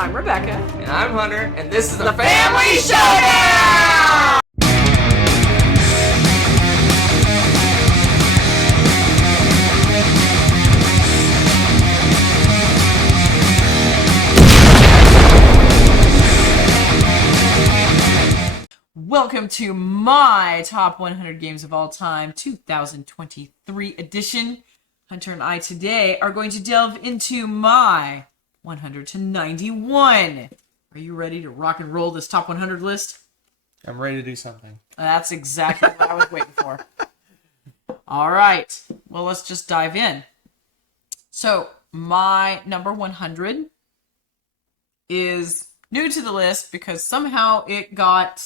I'm Rebecca. And I'm Hunter, and this is the Family Showdown! Welcome to my top 100 games of all time, 2023 edition. Hunter and I today are going to delve into my 100 to 91. Are you ready to rock and roll this top 100 list? I'm ready to do something. That's exactly what I was waiting for. All right. Well, let's just dive in. So, my number 100 is new to the list because somehow it got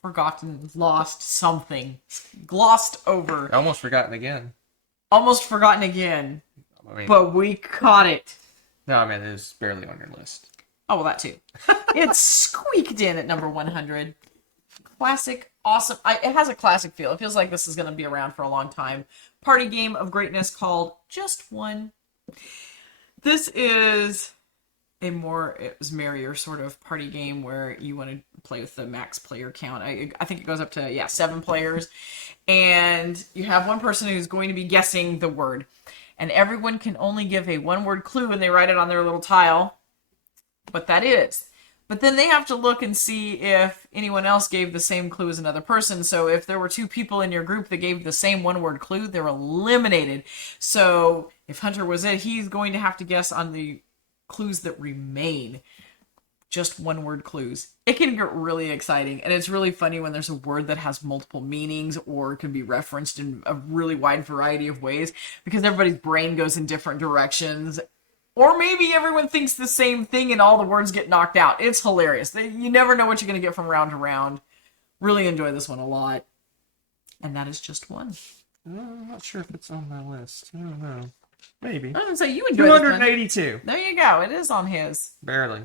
forgotten, lost, something. Glossed over. Almost forgotten again. Almost forgotten again. I mean, But we caught it. no, I mean, it was barely on your list. Oh, well, that too. It's squeaked in at number 100. Classic, awesome. It has a classic feel. It feels like this is going to be around for a long time. Party game of greatness called Just One. This is it was merrier sort of party game where you want to play with the max player count. I think it goes up to, 7 players. And you have one person who's going to be guessing the word. And everyone can only give a one-word clue and they write it on their little tile what that is. But then they have to look and see if anyone else gave the same clue as another person. So if there were 2 people in your group that gave the same one-word clue, they're eliminated. So if Hunter was it, he's going to have to guess on the clues that remain. Just one-word clues. It can get really exciting, and it's really funny when there's a word that has multiple meanings or can be referenced in a really wide variety of ways, because everybody's brain goes in different directions. Or maybe everyone thinks the same thing and all the words get knocked out. It's hilarious. You never know what you're going to get from round to round. Really enjoy this one a lot. And that is Just One. I'm not sure if it's on my list. I don't know. Maybe. I didn't say you enjoy this one. 282. There you go. It is on his. Barely.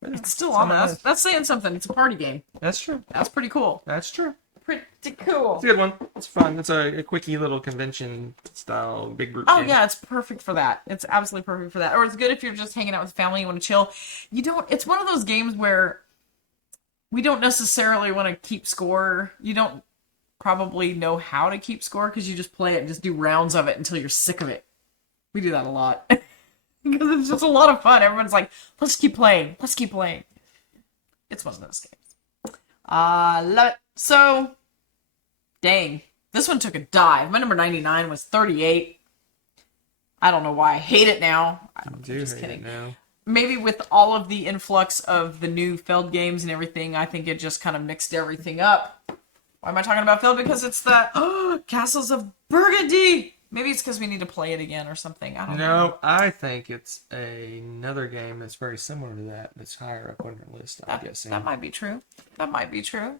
It's still on that. That's saying something. It's a party game. That's true. That's pretty cool. That's true. Pretty cool. It's a good one. It's fun. It's a quickie little convention style big group Oh game. yeah, it's perfect for that. It's absolutely perfect for that. Or it's good if you're just hanging out with family, you want to chill. It's one of those games where we don't necessarily want to keep score. You don't probably know how to keep score because you just play it and just do rounds of it until you're sick of it. We do that a lot. Because it's just a lot of fun. Everyone's like, let's keep playing. Let's keep playing. It's one of those games. Love it. So, dang. This one took a dive. My number 99 was 38. I don't know why. I hate it now. I'm just kidding. Now. Maybe with all of the influx of the new Feld games and everything, I think it just kind of mixed everything up. Why am I talking about Feld? Because it's the Castles of Burgundy. Maybe it's because we need to play it again or something. I don't know. No, I think it's another game that's very similar to that. That's higher up on your list, I'm guessing. That might be true. That might be true.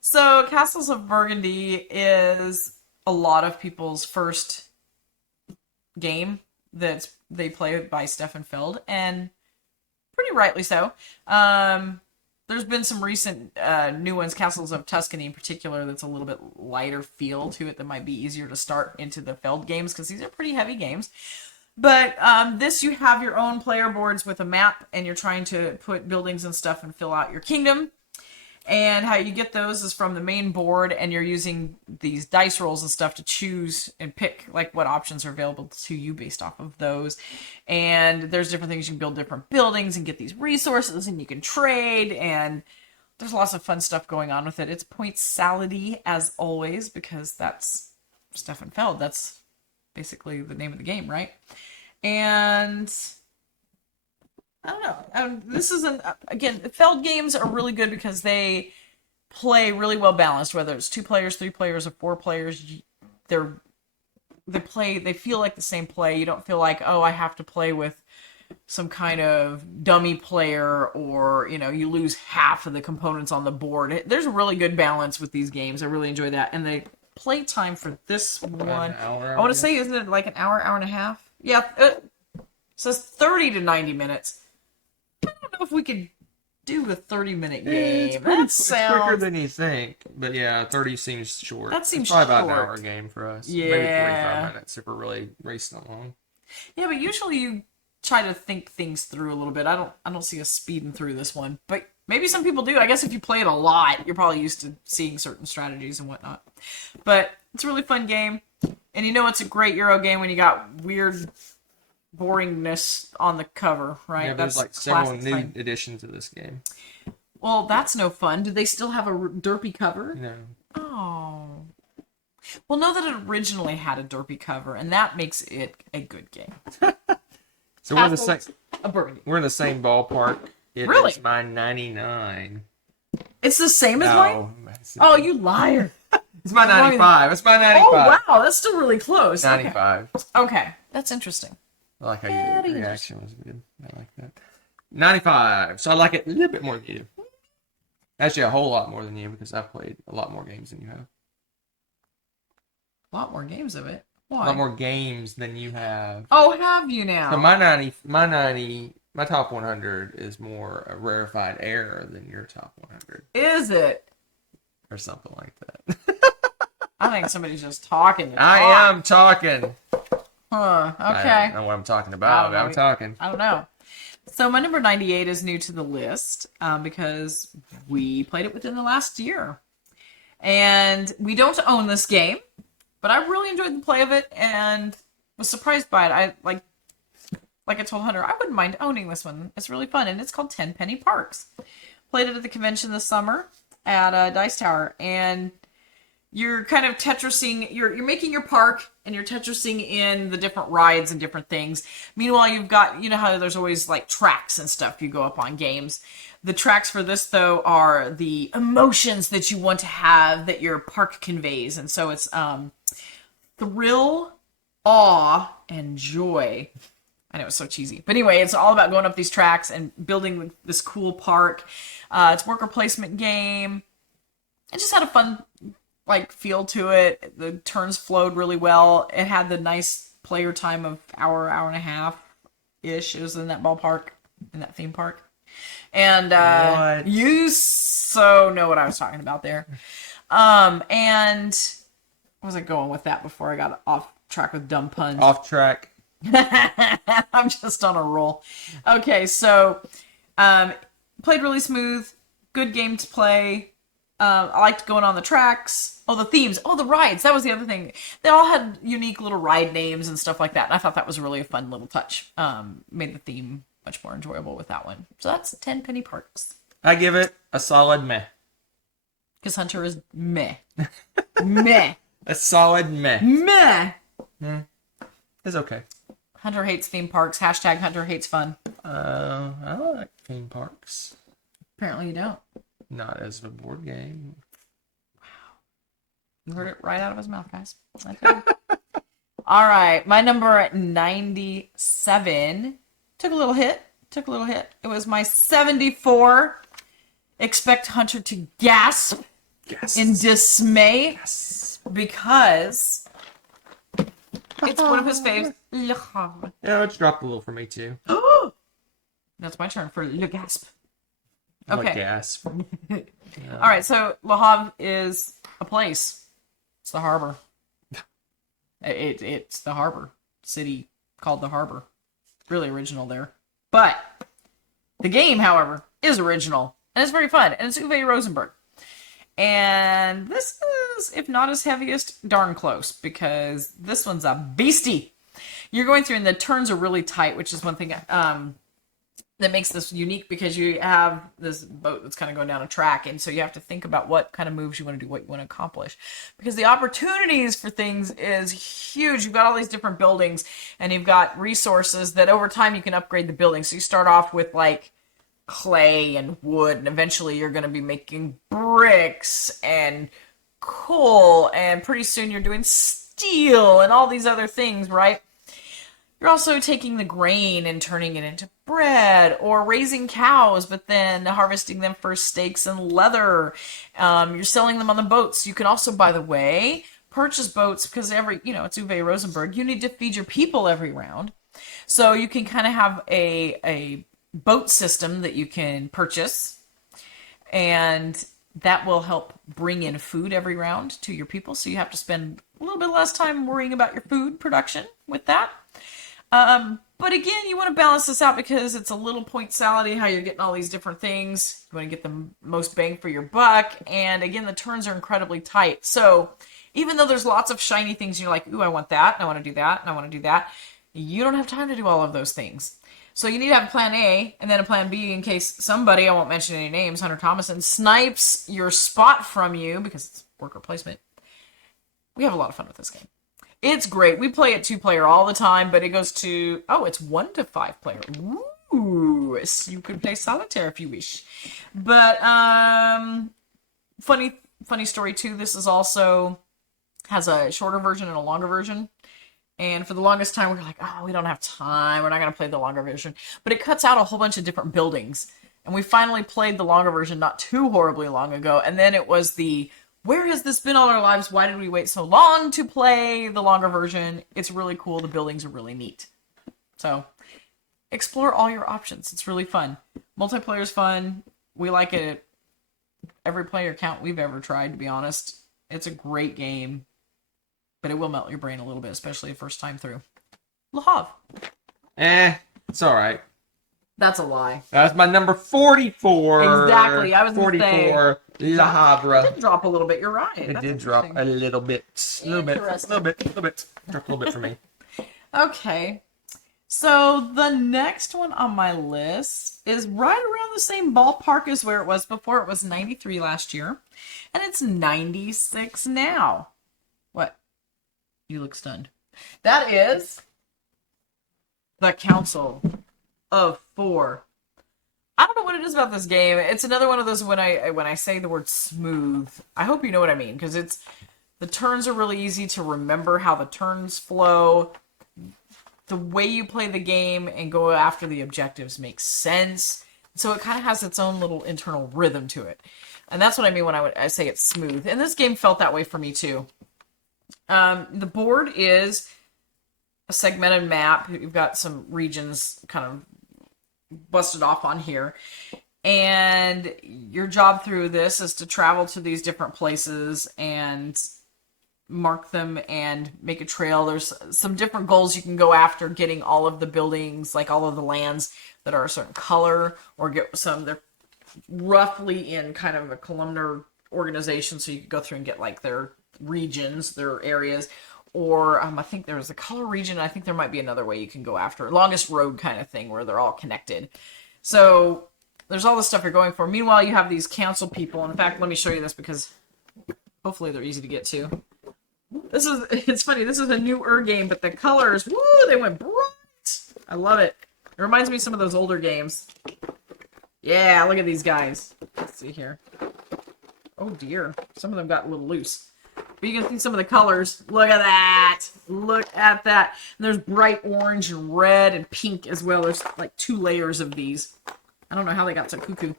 So, Castles of Burgundy is a lot of people's first game that they play by Stefan Feld, and pretty rightly so. There's been some recent new ones, Castles of Tuscany in particular, that's a little bit lighter feel to it that might be easier to start into the Feld games because these are pretty heavy games. But this, you have your own player boards with a map and you're trying to put buildings and stuff and fill out your kingdom. And how you get those is from the main board, and you're using these dice rolls and stuff to choose and pick like what options are available to you based off of those. And there's different things. You can build different buildings and get these resources, and you can trade, and there's lots of fun stuff going on with it. It's point salady as always because that's Stefan Feld. That's basically the name of the game, right? And I don't know. This is again, Feld games are really good because they play really well balanced. Whether it's 2 players, 3 players, or 4 players, they feel like the same play. You don't feel like, oh, I have to play with some kind of dummy player, or you lose half of the components on the board. There's a really good balance with these games. I really enjoy that. And the play time for this one, I want to say, isn't it like an hour and a half? Yeah, it says 30 to 90 minutes. I don't know if we could do a 30-minute game. It's quicker than you think. But yeah, 30 seems short. That seems short. Probably short. about an hour game for us. Yeah. Maybe 45 minutes if we're really racing along. Yeah, but usually try to think things through a little bit. I don't see us speeding through this one, but maybe some people do. I guess if you play it a lot, you're probably used to seeing certain strategies and whatnot. But it's a really fun game, and you know it's a great Euro game when you got weird boringness on the cover, right? Yeah, there's like several new editions of this game. Well, that's no fun. Do they still have a derpy cover? No. Oh. Well, know that it originally had a derpy cover, and that makes it a good game. So we're in the same. A burgundy. We're in the same ballpark. It Really? is my 99. It's the same as mine? Oh, you liar. It's my 95. It's my 95. Oh, wow. That's still really close. 95. Okay. That's interesting. I like how your reaction was good. I like that. 95. So I like it a little bit more than you. Actually, a whole lot more than you because I've played a lot more games than you have. A lot more games of it. A Why? lot more games than you have. Oh, have you now? So my top 100 is more a rarefied air than your top 100. Is it? Or something like that. I think somebody's just talking. I am talking. Huh. Okay. I don't know what I'm talking about. I'm talking. I don't know. So my number 98 is new to the list because we played it within the last year. And we don't own this game, but I really enjoyed the play of it and was surprised by it. I like I told Hunter, I wouldn't mind owning this one. It's really fun, and it's called 10 Penny Parks. Played it at the convention this summer at Dice Tower, and you're kind of Tetrising, you're making your park, and you're Tetrising in the different rides and different things. Meanwhile, you've got, you know how there's always like tracks and stuff you go up on games. The tracks for this, though, are the emotions that you want to have that your park conveys. And so it's thrill, awe, and joy. I know it's so cheesy. But anyway, it's all about going up these tracks and building this cool park. It's a worker placement game. It just had a fun feel to it. The turns flowed really well. It had the nice player time of hour and a half ish. It was in that ballpark, in that theme park. And you so know what I was talking about there. And where was I going with that before I got off track with dumb puns? Off track. I'm just on a roll. Okay, so played really smooth. Good game to play. I liked going on the tracks. Oh, the themes. Oh, the rides. That was the other thing. They all had unique little ride names and stuff like that. And I thought that was really a fun little touch. Made the theme much more enjoyable with that one. So that's 10 Penny Parks. I give it a solid meh. Because Hunter is meh. Meh. A solid meh. Meh. It's okay. Hunter hates theme parks. Hashtag Hunter hates fun. I like theme parks. Apparently you don't. Not as a board game. Wow. You heard it right out of his mouth, guys. Okay. All right. My number 97 took a little hit. It was my 74. Expect Hunter to gasp in dismay because it's one of his faves. Le Havre. Yeah, it's dropped a little for me too. That's my turn for Le Gasp. Okay. Okay. Gasp. All right, so Le Havre is a place. It's the harbor. It's the harbor city called the harbor. Really original there. But the game, however, is original. And it's very fun. And it's Uwe Rosenberg. And this is, if not his heaviest, darn close. Because this one's a beastie. You're going through, and the turns are really tight, which is one thing that makes this unique, because you have this boat that's kind of going down a track, and so you have to think about what kind of moves you want to do, what you want to accomplish, because the opportunities for things is huge. You've got all these different buildings, and you've got resources that over time you can upgrade the building. So you start off with like clay and wood, and eventually you're going to be making bricks and coal, and pretty soon you're doing steel and all these other things, right? You're also taking the grain and turning it into bread, or raising cows, but then harvesting them for steaks and leather. You're selling them on the boats. You can also, by the way, purchase boats, because it's Uwe Rosenberg. You need to feed your people every round. So you can kind of have a boat system that you can purchase, and that will help bring in food every round to your people. So you have to spend a little bit less time worrying about your food production with that. But again, you want to balance this out because it's a little point salad how you're getting all these different things. You want to get the most bang for your buck. And again, the turns are incredibly tight. So even though there's lots of shiny things, you're like, ooh, I want that, and I want to do that, and I want to do that. You don't have time to do all of those things. So you need to have a plan A and then a plan B in case somebody, I won't mention any names, Hunter Thomason, snipes your spot from you because it's worker placement. We have a lot of fun with this game. It's great. We play it 2-player all the time, but it goes to, it's 1 to 5 player. Ooh, so you can play solitaire if you wish. But funny story too. This is also has a shorter version and a longer version. And for the longest time, we were like, oh, we don't have time. We're not going to play the longer version. But it cuts out a whole bunch of different buildings. And we finally played the longer version not too horribly long ago. And then it was where has this been all our lives? Why did we wait so long to play the longer version? It's really cool. The buildings are really neat. So explore all your options. It's really fun. Multiplayer is fun. We like it at every player count we've ever tried, to be honest. It's a great game. But it will melt your brain a little bit, especially the first time through. Le Havre. It's all right. That's a lie. That's my number 44. Exactly. I was going to say. 44, Le Havre. It did drop a little bit. You're right. It did drop a little bit. A little bit. Dropped a little bit for me. Okay. So the next one on my list is right around the same ballpark as where it was before. It was 93 last year. And it's 96 now. What? You look stunned. That is The Council of Four. I don't know what it is about this game. It's another one of those when I say the word smooth. I hope you know what I mean, because the turns are really easy to remember how the turns flow. The way you play the game and go after the objectives makes sense. So it kind of has its own little internal rhythm to it. And that's what I mean when I say it's smooth. And this game felt that way for me too. The board is a segmented map. You've got some regions kind of busted off on here. And your job through this is to travel to these different places and mark them and make a trail. There's some different goals you can go after, getting all of the buildings, like all of the lands that are a certain color, or get some, they're roughly in kind of a columnar organization, so you could go through and get like their regions, their areas, or I think there's a color region. I think there might be another way you can go after longest road kind of thing where they're all connected. So there's all the stuff you're going for. Meanwhile, you have these council people. In fact, let me show you this because hopefully they're easy to get to. It's funny, this is a newer game, but the colors, woo, they went bright. I love it. It reminds me of some of those older games. Yeah, look at these guys. Let's see here. Oh dear, some of them got a little loose. But you can see some of the colors. Look at that. Look at that. And there's bright orange and red and pink as well. There's like 2 layers of these. I don't know how they got so cuckoo.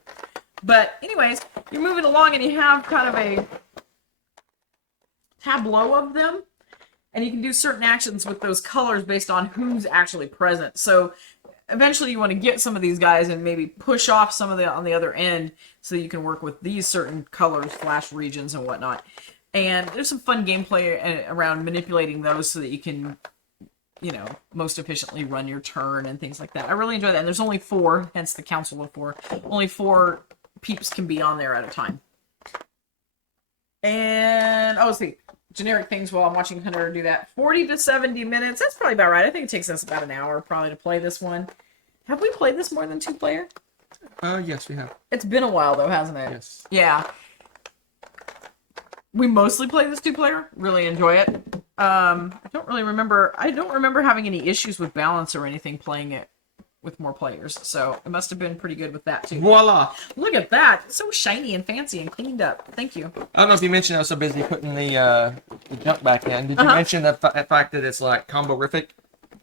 But anyways, you're moving along and you have kind of a tableau of them. And you can do certain actions with those colors based on who's actually present. So eventually you want to get some of these guys and maybe push off some of the on the other end so that you can work with these certain colors, / regions and whatnot. And there's some fun gameplay around manipulating those so that you can, most efficiently run your turn and things like that. I really enjoy that. And there's only 4, hence the Council of 4. Only 4 peeps can be on there at a time. And, let's see. Generic things while I'm watching Hunter do that. 40 to 70 minutes. That's probably about right. I think it takes us about an hour probably to play this one. Have we played this more than 2-player? Yes, we have. It's been a while though, hasn't it? Yes. Yeah. We mostly play this 2-player. Really enjoy it. I don't remember having any issues with balance or anything playing it with more players. So it must have been pretty good with that too. Voila! Look at that. It's so shiny and fancy and cleaned up. Thank you. I don't know if you mentioned I was so busy putting the junk back in. Did you mention the fact that it's like combo-rific?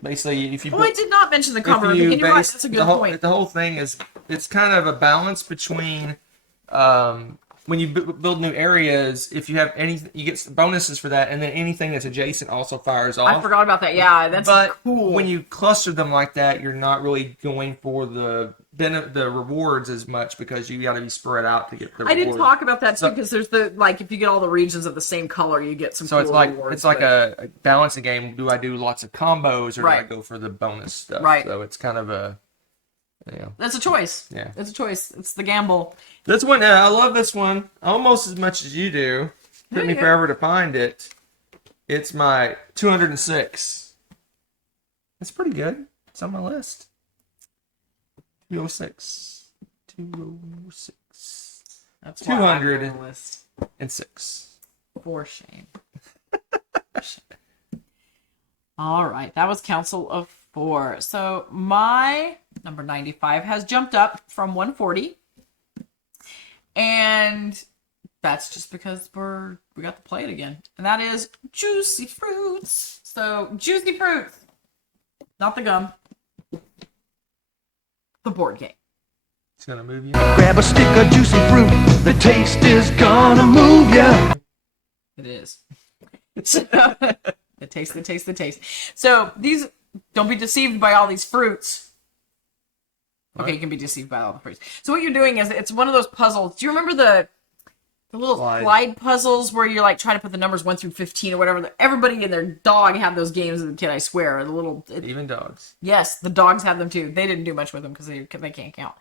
Basically, if you I did not mention the combo. And you're right, that's a good point. The whole thing is, it's kind of a balance between when you build new areas, if you have anything, you get bonuses for that, and then anything that's adjacent also fires off. I forgot about that. Yeah, that's cool. When you cluster them like that, you're not really going for the rewards as much because you got to be spread out to get the rewards. I did talk about that too because there's if you get all the regions of the same color, you get some. So cool rewards, it's like a balancing game. Do I do lots of combos or do I go for the bonus stuff? Right. So it's kind of a. That's a choice. Yeah. It's a choice. It's the gamble. This one, I love this one almost as much as you do. Took me forever to find it. It's my 206. That's pretty good. It's on my list. 206. 206. That's 206. For shame. All right. That was Council of 4. So my number 95 has jumped up from 140. And that's just because we got to play it again. And that is Juicy Fruits. So Juicy Fruits. Not the gum. The board game. It's gonna move you. Grab a stick of juicy fruit. The taste is gonna move ya. It is. The taste. So these, don't be deceived by all these fruits. Okay, you can be deceived by all the fruits. So what you're doing is, it's one of those puzzles. Do you remember the little slide puzzles where you're like trying to put the numbers 1 through 15 or whatever? Everybody and their dog had those games as a kid, I swear. Even dogs. Yes, the dogs had them too. They didn't do much with them because they can't count.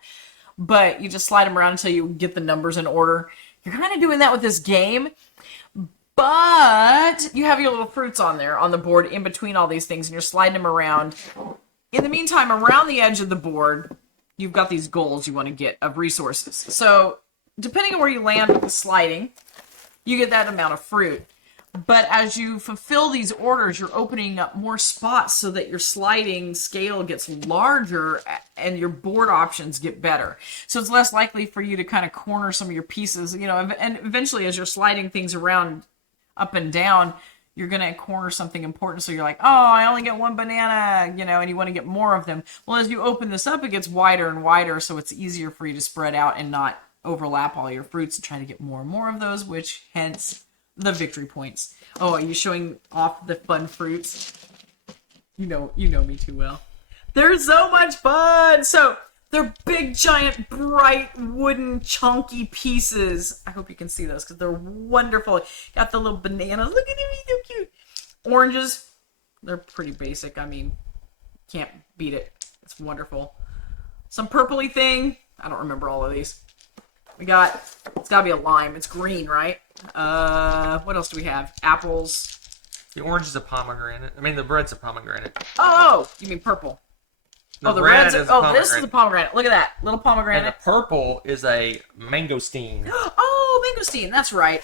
But you just slide them around until you get the numbers in order. You're kind of doing that with this game. But you have your little fruits on there on the board in between all these things, and you're sliding them around. In the meantime, around the edge of the board, you've got these goals you want to get of resources. So depending on where you land with the sliding, you get that amount of fruit. But as you fulfill these orders, you're opening up more spots so that your sliding scale gets larger and your board options get better. So it's less likely for you to kind of corner some of your pieces, and eventually as you're sliding things around up and down, you're going to corner something important. So you're like, oh, I only get one banana, and you want to get more of them. Well, as you open this up, it gets wider and wider. So it's easier for you to spread out and not overlap all your fruits and try to get more and more of those, which hence the victory points. Oh, are you showing off the fun fruits? You know me too well. They're so much fun. So they're big, giant, bright, wooden, chunky pieces. I hope you can see those because they're wonderful. Got the little bananas. Look at them, so cute. Oranges. They're pretty basic. I mean, can't beat it. It's wonderful. Some purpley thing. I don't remember all of these. It's gotta be a lime. It's green, right? What else do we have? Apples. The orange is a pomegranate. I mean, the red's a pomegranate. Oh, you mean purple. The red is a pomegranate. This is a pomegranate. Look at that. Little pomegranate. And the purple is a mangosteen. Oh, mangosteen. That's right.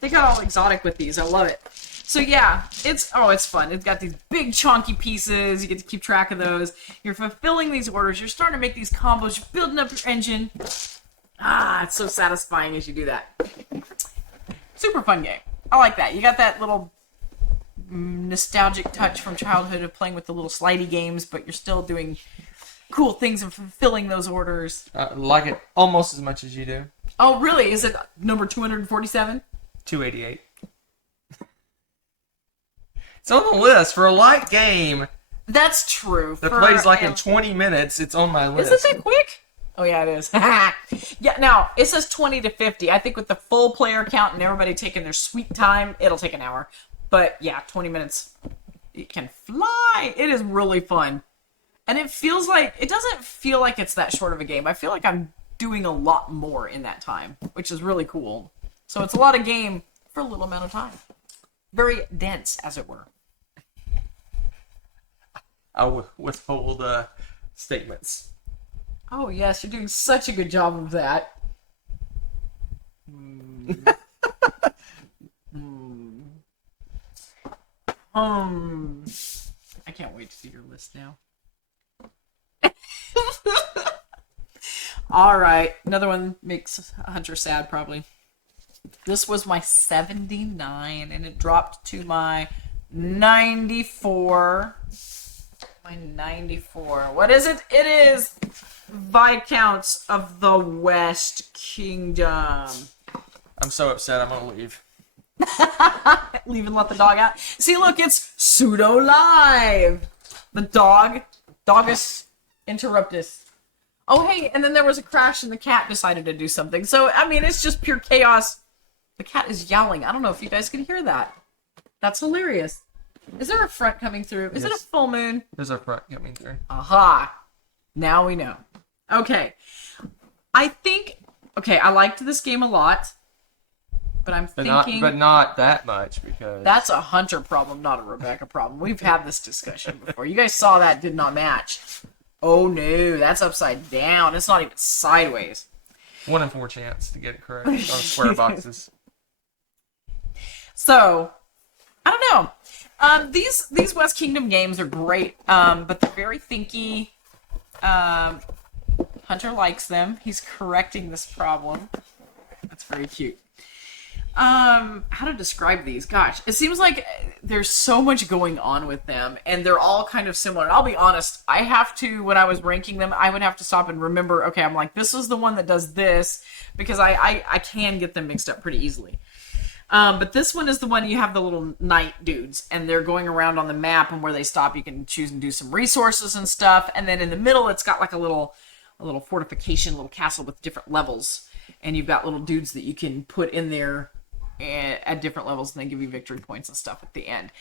They got all exotic with these. I love it. So yeah, it's fun. It's got these big chunky pieces. You get to keep track of those. You're fulfilling these orders. You're starting to make these combos. You're building up your engine. It's so satisfying as you do that. Super fun game. I like that. You got that little nostalgic touch from childhood of playing with the little slidey games, but you're still doing cool things and fulfilling those orders. I like it almost as much as you do. Oh, really? Is it number 247? 288. It's on the list for a light game. That's true. That plays like in 20 minutes. It's on my list. Is it that quick? Oh, yeah, it is. Yeah, now, it says 20 to 50. I think with the full player count and everybody taking their sweet time, it'll take an hour. But, yeah, 20 minutes. It can fly. It is really fun. And it doesn't feel like it's that short of a game. I feel like I'm doing a lot more in that time, which is really cool. So it's a lot of game for a little amount of time. Very dense, as it were. I will withhold statements. Oh, yes, you're doing such a good job of that. I can't wait to see your list now. All right, another one makes Hunter sad, probably. This was my 79, and it dropped to my 94. My 94. What is it? It is Viscounts of the West Kingdom. I'm so upset. I'm gonna leave. Leave and let the dog out. See, look, it's pseudo live. The dogus interruptus. Oh, hey, and then there was a crash and the cat decided to do something. So, I mean, it's just pure chaos. The cat is yowling. I don't know if you guys can hear that. That's hilarious. Is there a front coming through? Is it a full moon? There's a front coming through. Aha. Now we know. Okay. I liked this game a lot. But I'm thinking... But not that much, because... That's a Hunter problem, not a Rebecca problem. We've had this discussion before. You guys saw that did not match. Oh no, that's upside down. It's not even sideways. 1 in 4 chance to get it correct on square boxes. So, I don't know. These West Kingdom games are great, but they're very thinky. Hunter likes them. He's correcting this problem. That's very cute. How to describe these? Gosh, it seems like there's so much going on with them, and they're all kind of similar. And I'll be honest, I have to, when I was ranking them, I would have to stop and remember, okay, I'm like, this is the one that does this, because I can get them mixed up pretty easily. But this one is the one you have the little knight dudes, and they're going around on the map, and where they stop, you can choose and do some resources and stuff. And then in the middle, it's got like a little fortification, a little castle with different levels, and you've got little dudes that you can put in there at different levels, and they give you victory points and stuff at the end.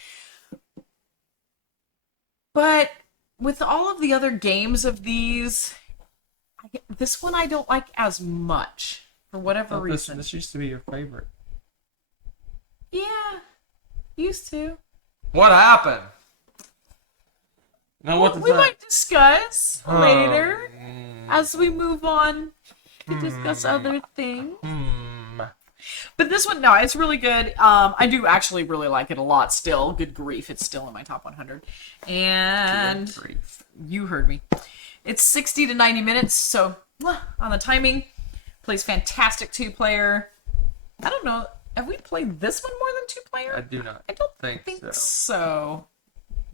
But with all of the other games of these, this one I don't like as much for whatever reason. This used to be your favorite. Yeah, used to. What happened? No, what We might discuss later as we move on to discuss other things. But this one, no, it's really good. I do actually really like it a lot still. Good grief, it's still in my top 100. And you heard me. It's 60 to 90 minutes, so on the timing. Plays fantastic 2-player. I don't know. Have we played this one more than 2-player? I do not. I don't think so.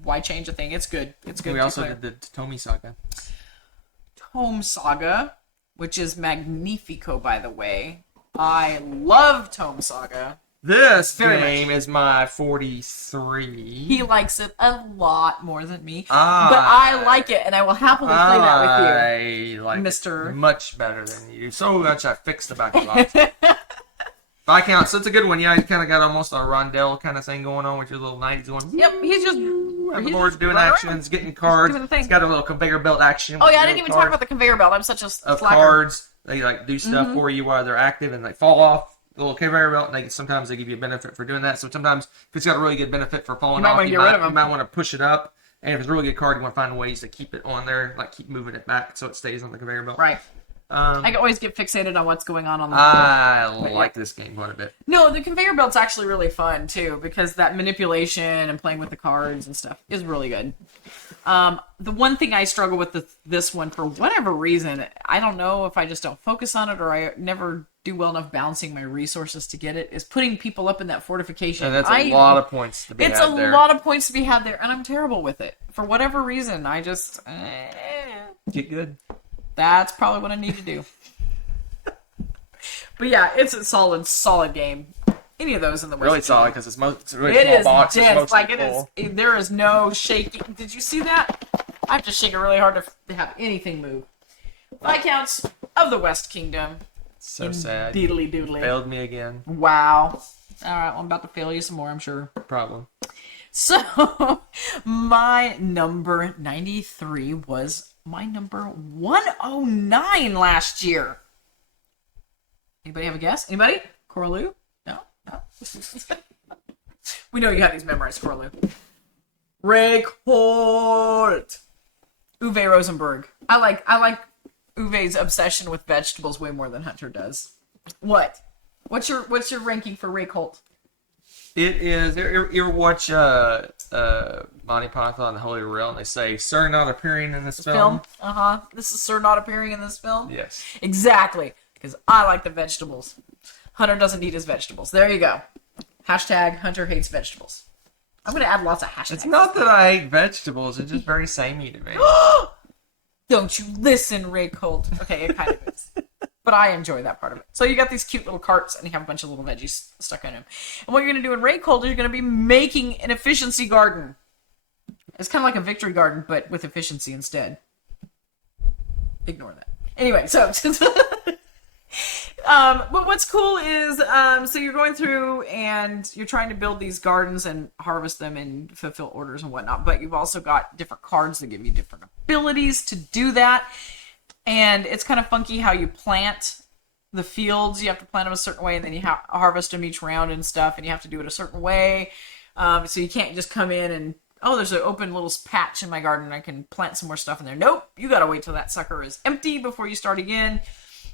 Why change a thing? It's good. It's good. We also did the Tomy Saga. Tome Saga, which is Magnifico, by the way. I love Tome Saga. This Very game is my 43. He likes it a lot more than me. But I like it, and I will happily play that with you. I like Mister. it much better than you. So much I fixed the back of the box. By count, so it's a good one. Yeah, you kind of got almost a rondelle kind of thing going on with your little knights going. Yep, he's just on the board doing actions, getting cards. It's got a little conveyor belt action. Oh yeah, I didn't even talk about the conveyor belt. I'm such a slacker. Cards. They like do stuff for you while they're active, and they fall off the little conveyor belt. And sometimes they give you a benefit for doing that. So sometimes if it's got a really good benefit for falling off, you might want to push it up. And if it's a really good card, you want to find ways to keep it on there, like keep moving it back so it stays on the conveyor belt. Right. I always get fixated on what's going on the board. I like this game quite a bit. No, the conveyor belt's actually really fun, too, because that manipulation and playing with the cards and stuff is really good. The one thing I struggle with this one, for whatever reason, I don't know if I just don't focus on it or I never do well enough balancing my resources to get it, is putting people up in that fortification. And that's a lot of points to be had there. It's a lot of points to be had there, and I'm terrible with it. For whatever reason, I just... Get good. That's probably what I need to do. But yeah, it's a solid game. Any of those in the West. Really solid because it's a really small box. It is dense. Like, it is. There is no shaking. Did you see that? I have to shake it really hard to have anything move. Viscounts of the West Kingdom. So sad. Deedly doodly. Failed me again. Wow. All right, well, I'm about to fail you some more, I'm sure. Problem. So, my number 93 was my number 109 last year. Anybody have a guess? Anybody? Coraloo? No? We know you have these memorized, Coraloo. Reykholt. Uwe Rosenberg. I like Uwe's obsession with vegetables way more than Hunter does. What? What's your ranking for Reykholt? It is. You ever watch Monty Python and the Holy Grail, and they say, "Sir not appearing in this film." This is Sir not appearing in this film. Yes. Exactly. Because I like the vegetables. Hunter doesn't eat his vegetables. There you go. Hashtag Hunter hates vegetables. I'm going to add lots of hashtags. It's not that I hate vegetables. It's just very samey to me. Don't you listen, Reykholt. Okay, it kind of is. But I enjoy that part of it. So you got these cute little carts, and you have a bunch of little veggies stuck in them. And what you're going to do in Raid Cold is you're going to be making an efficiency garden. It's kind of like a victory garden, but with efficiency instead. Ignore that. Anyway, so... but what's cool is, so you're going through and you're trying to build these gardens and harvest them and fulfill orders and whatnot, but you've also got different cards that give you different abilities to do that. And it's kind of funky how you plant the fields. You have to plant them a certain way, and then you harvest them each round and stuff, and you have to do it a certain way. So you can't just come in and, oh, there's an open little patch in my garden, I can plant some more stuff in there. Nope, you gotta wait till that sucker is empty before you start again.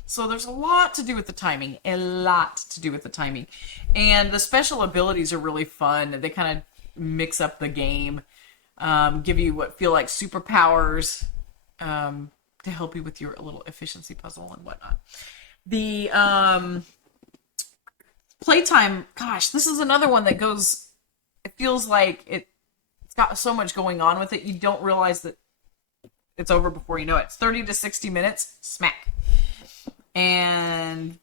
So there's a lot to do with the timing. A lot to do with the timing. And the special abilities are really fun. They kind of mix up the game. Give you what feel like superpowers to help you with your little efficiency puzzle and whatnot. The playtime, gosh, this is another one that goes... It feels like it's got so much going on with it, you don't realize that it's over before you know it. It's 30 to 60 minutes. Smack. And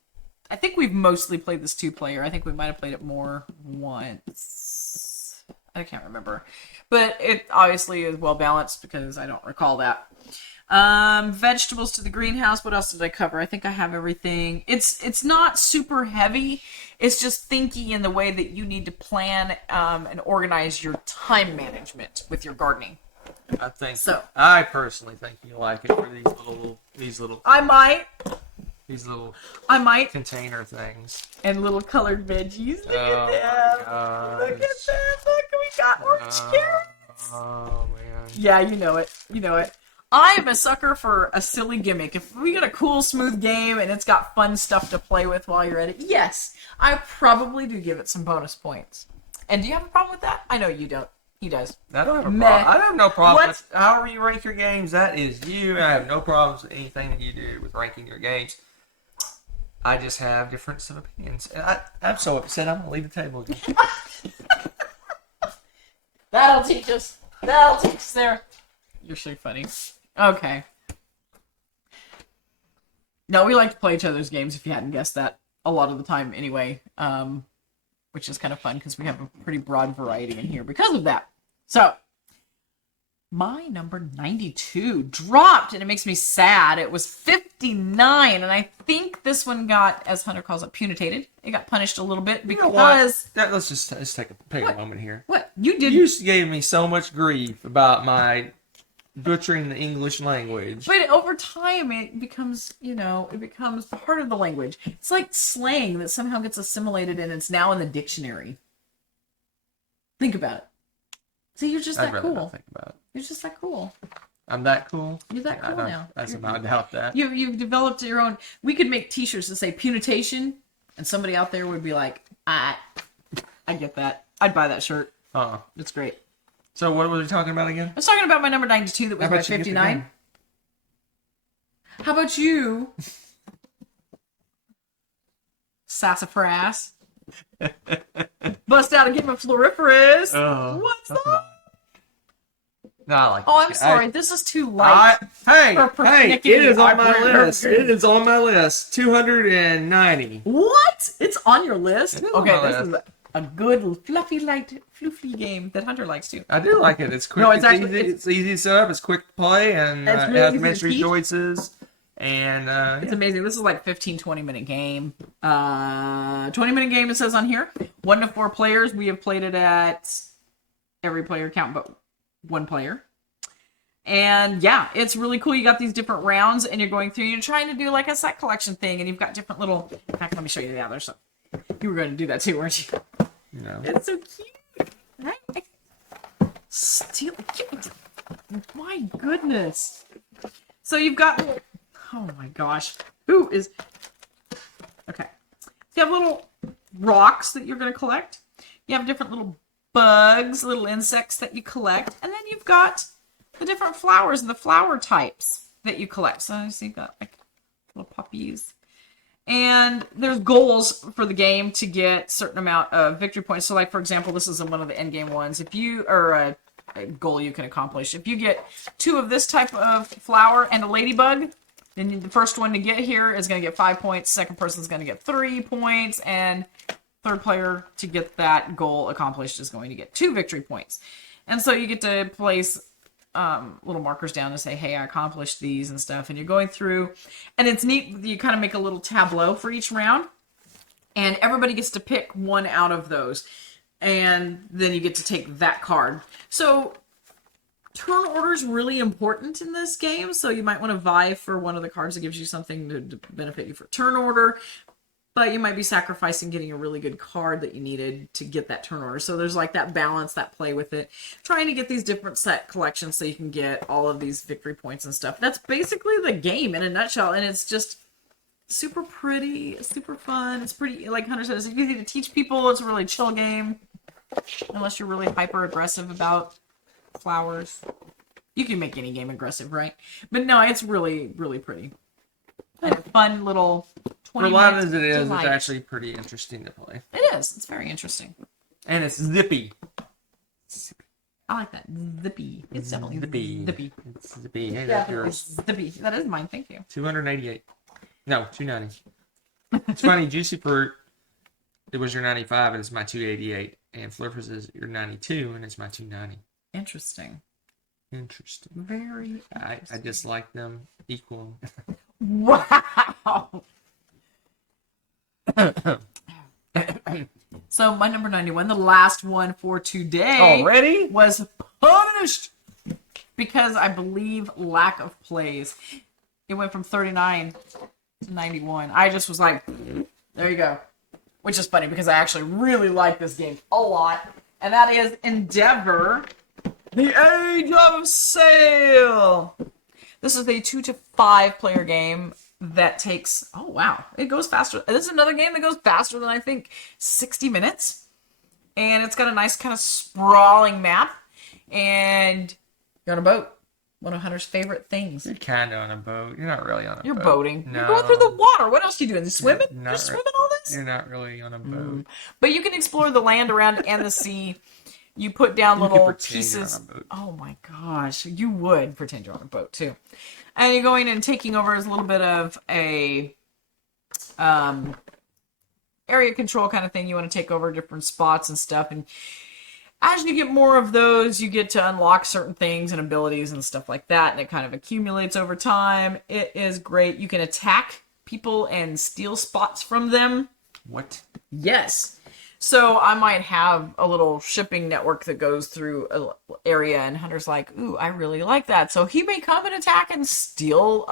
I think we've mostly played this 2-player. I think we might have played it more once. I can't remember. But it obviously is well balanced because I don't recall that. Vegetables to the greenhouse. What else did I cover? I think I have everything. It's not super heavy. It's just thinky in the way that you need to plan and organize your time management with your gardening. I personally think you like it for these little I might container things and little colored veggies. Look at them. Look at that. Look, we got orange carrots. Oh man. Yeah, you know it. You know it. I am a sucker for a silly gimmick. If we get a cool, smooth game and it's got fun stuff to play with while you're at it, yes, I probably do give it some bonus points. And do you have a problem with that? I know you don't. He does. I don't have a problem. I have no problem with however you rank your games. That is you. I have no problems with anything that you do with ranking your games. I just have difference of opinions. And I'm so upset. I'm gonna leave the table again. That'll teach us. That'll teach us there. You're so funny. Okay. No, we like to play each other's games, if you hadn't guessed that, a lot of the time anyway, which is kind of fun because we have a pretty broad variety in here because of that. So, my number 92 dropped, and it makes me sad. It was 59, and I think this one got, as Hunter calls it, punitated. It got punished a little bit because... Let's take a moment here. What? You did... You gave me so much grief about my butchering the English language. But over time, it becomes, it becomes part of the language. It's like slang that somehow gets assimilated and it's now in the dictionary. Think about it. See, you're just that cool. Not think about it. You're just that cool. I'm that cool? You're that cool now. I somehow doubt that. You've developed your own... We could make t-shirts that say punitation, and somebody out there would be like, I get that. I'd buy that shirt. It's great. So what were we talking about again? I was talking about my number 92 that was my 59. How about you? Sassafras. Bust out a game of Floriferous. What's that? No, I like Oh, I'm sorry. This is too light. Hey, it is on my list. It is on my list. 290. What? It's on your list? It is Okay, on my this is a good, fluffy, light, floofy game that Hunter likes too. I do like it. It's quick. No, it's easy to set up. It's quick to play, and it's really it has easy to mystery teach. choices. And It's amazing. This is like 15, 20-minute game. 20-minute game, it says on here. 1 to 4 players. We have played it at every player count but 1 player. And yeah, it's really cool. You got these different rounds and you're going through, you're trying to do like a set collection thing, and you've got different little... In fact, let me show you the other stuff. You were going to do that too, weren't you? No. It's so cute. Still cute. My goodness. So you've got... Oh my gosh. Who is... Okay. So you have little rocks that you're going to collect. You have different little bugs, little insects that you collect. And then you've got the different flowers and the flower types that you collect. So you've got like little puppies. And there's goals for the game to get certain amount of victory points. So like, for example, this is one of the end game ones. If you... Or a goal you can accomplish. If you get 2 of this type of flower and a ladybug, Then the first one to get here is going to get 5 points. Second person is going to get 3 points. And third player to get that goal accomplished is going to get 2 victory points. And so you get to place little markers down to say, hey, I accomplished these and stuff. And you're going through. And it's neat. You kind of make a little tableau for each round. And everybody gets to pick one out of those. And then you get to take that card. So turn order is really important in this game, so you might want to vie for one of the cards that gives you something to benefit you for turn order, but you might be sacrificing getting a really good card that you needed to get that turn order. So there's like that balance, that play with it, trying to get these different set collections so you can get all of these victory points and stuff. That's basically the game in a nutshell, and it's just super pretty, super fun. It's pretty, like Hunter says, it's easy to teach people. It's a really chill game, unless you're really hyper aggressive about flowers. You can make any game aggressive, right? But no, it's really, really pretty. And a fun little 20 For a lot minutes as it is, delight. it's actually pretty interesting to play. It is. It's very interesting. And it's zippy. I like that. Zippy. It's definitely Zippy. zippy. It's zippy. Hey, that's Definitely yours. zippy. That is mine. Thank you. 288. No, 290. It's funny, Juicy Fruit, it was your 95 and it's my 288. And Flurfers is your 92 and it's my 290. Interesting. Interesting. Very I dislike them equal. Wow. So my number 91, the last one for today, Already? was punished because I believe lack of plays. It went from 39 to 91. I just was like, there you go. Which is funny because I actually really like this game a lot. And that is Endeavor, the Age of Sail. This is a 2 to 5 player game that takes, oh wow, it goes faster. This is another game that goes faster than I think 60 minutes. And it's got a nice kind of sprawling map. And you're on a boat. One of Hunter's favorite things. You're kind of on a boat. You're not really on a boat. You're boating. No. You're going through the water. What else are you doing? Swimming? Not You're swimming all this? You're not really on a boat. But you can explore the land around and the sea. You put down You could little pretend pieces. you're on a boat. Oh my gosh. You would pretend you're on a boat too. And you're going and taking over as a little bit of a area control kind of thing. You want to take over different spots and stuff. And as you get more of those, you get to unlock certain things and abilities and stuff like that. And it kind of accumulates over time. It is great. You can attack people and steal spots from them. What? Yes. So I might have a little shipping network that goes through an area, and Hunter's like, ooh, I really like that. So he may come and attack and steal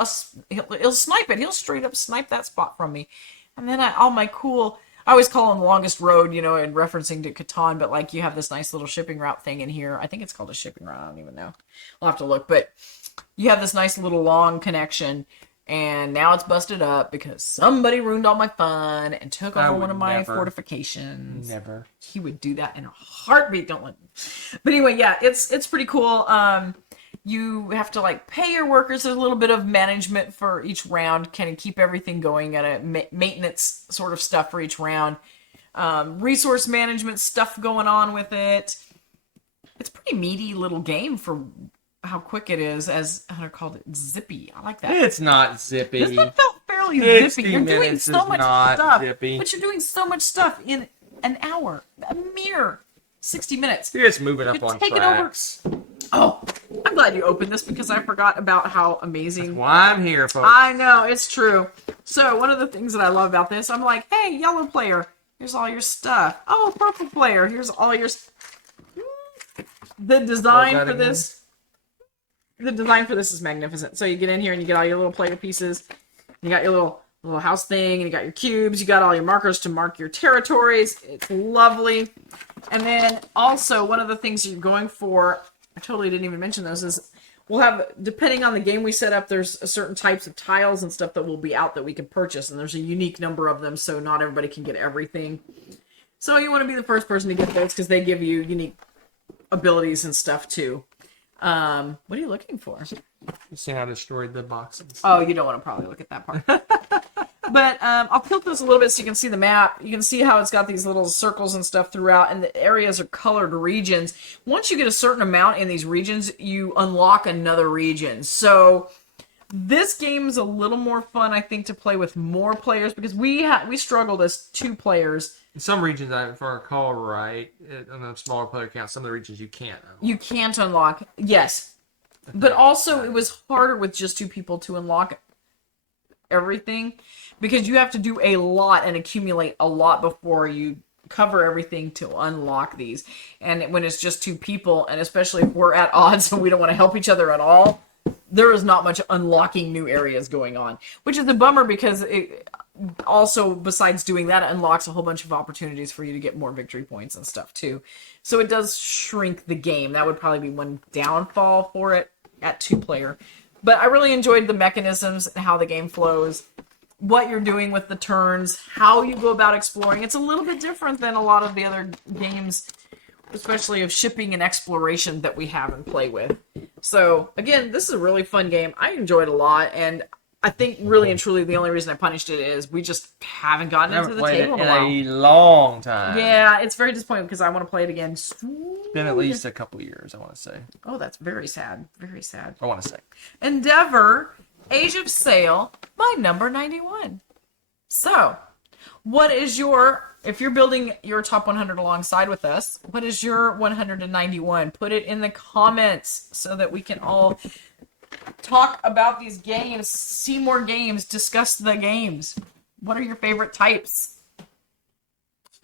he'll snipe it. He'll straight up snipe that spot from me. And then all my cool, I always call him longest road, in referencing to Catan, but like you have this nice little shipping route thing in here. I think it's called a shipping route. I don't even know. I'll have to look, but you have this nice little long connection. And now it's busted up because somebody ruined all my fun and took over one of my fortifications. Never. He would do that in a heartbeat. Don't let me. But anyway, yeah, it's pretty cool. You have to like pay your workers. There's a little bit of management for each round. Kind of keep everything going at a maintenance sort of stuff for each round. Resource management stuff going on with it. It's a pretty meaty little game for how quick it is, as Hunter called it, zippy. I like that. It's not zippy. This one felt fairly 60 zippy. You're doing minutes so is much not stuff, zippy. but you're doing so much stuff in an hour, a mere 60 minutes. You're just moving up You're on taking tracks. Oh, I'm glad you opened this because I forgot about how amazing. That's why I'm here, folks. I know, it's true. So one of the things that I love about this, I'm like, hey, yellow player, here's all your stuff. Oh, purple player, here's all your. The design for this. The design for this is magnificent. So you get in here and you get all your little player pieces. You got your little house thing, and you got your cubes. You got all your markers to mark your territories. It's lovely. And then also one of the things you're going for, I totally didn't even mention those, is we'll have, depending on the game we set up, there's a certain types of tiles and stuff that will be out that we can purchase, and there's a unique number of them, so not everybody can get everything. So you want to be the first person to get those because they give you unique abilities and stuff too. What are you looking for? You see how I destroyed the boxes. Oh, you don't want to probably look at that part. But I'll tilt this a little bit so you can see the map. You can see how it's got these little circles and stuff throughout, and the areas are colored regions. Once you get a certain amount in these regions, you unlock another region. So This game's a little more fun, I think, to play with more players because we struggled as 2 players. In some regions, if I recall right, on a smaller player count, some of the regions you can't unlock. You can't unlock. Yes. But also, it was harder with just 2 people to unlock everything because you have to do a lot and accumulate a lot before you cover everything to unlock these. And when it's just 2 people, and especially if we're at odds and we don't want to help each other at all, there is not much unlocking new areas going on, which is a bummer because it also, besides doing that, it unlocks a whole bunch of opportunities for you to get more victory points and stuff too. So it does shrink the game. That would probably be one downfall for it at 2-player. But I really enjoyed the mechanisms and how the game flows, what you're doing with the turns, how you go about exploring. It's a little bit different than a lot of the other games, especially of shipping and exploration that we have and play with. So, again, this is a really fun game. I enjoyed it a lot, and I think really and truly the only reason I punished it is we just haven't gotten into the table in a while. A long time. Yeah, it's very disappointing because I want to play it again. It's been at least a couple years, I want to say. Oh, that's very sad. Very sad. I want to say. Endeavor, Age of Sail, my number 91. So, what is your... If you're building your top 100 alongside with us, what is your 191? Put it in the comments so that we can all talk about these games, see more games, discuss the games. What are your favorite types?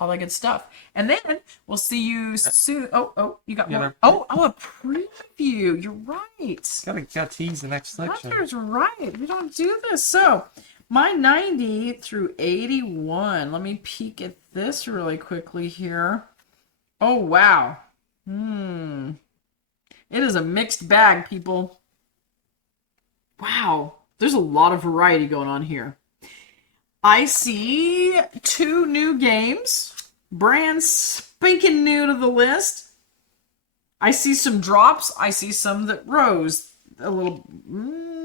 All that good stuff. And then we'll see you soon. Oh, you got more. Oh, a preview. You're right. Gotta tease the next section. Hunter's right. We don't do this. So, my 90 through 81. Let me peek at this really quickly here. Oh, wow. It is a mixed bag, people. Wow. There's a lot of variety going on here. I see 2 new games. Brand spanking new to the list. I see some drops. I see some that rose. A little...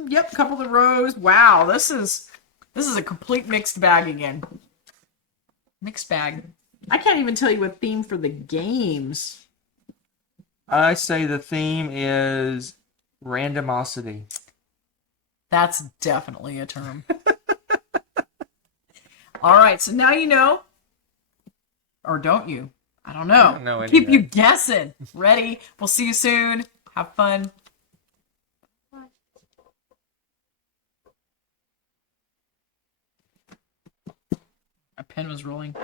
yep, a couple that rose. Wow, this is a complete mixed bag again. Mixed bag. I can't even tell you a theme for the games. I say the theme is randomosity. That's definitely a term. All right, so now you know. Or don't you? I don't know. I don't know Keep you guessing. Ready? We'll see you soon. Have fun. My pen was rolling.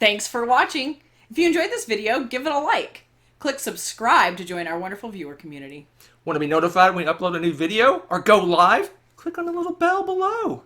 Thanks for watching. If you enjoyed this video, give it a like. Click subscribe to join our wonderful viewer community. Want to be notified when we upload a new video or go live? Click on the little bell below.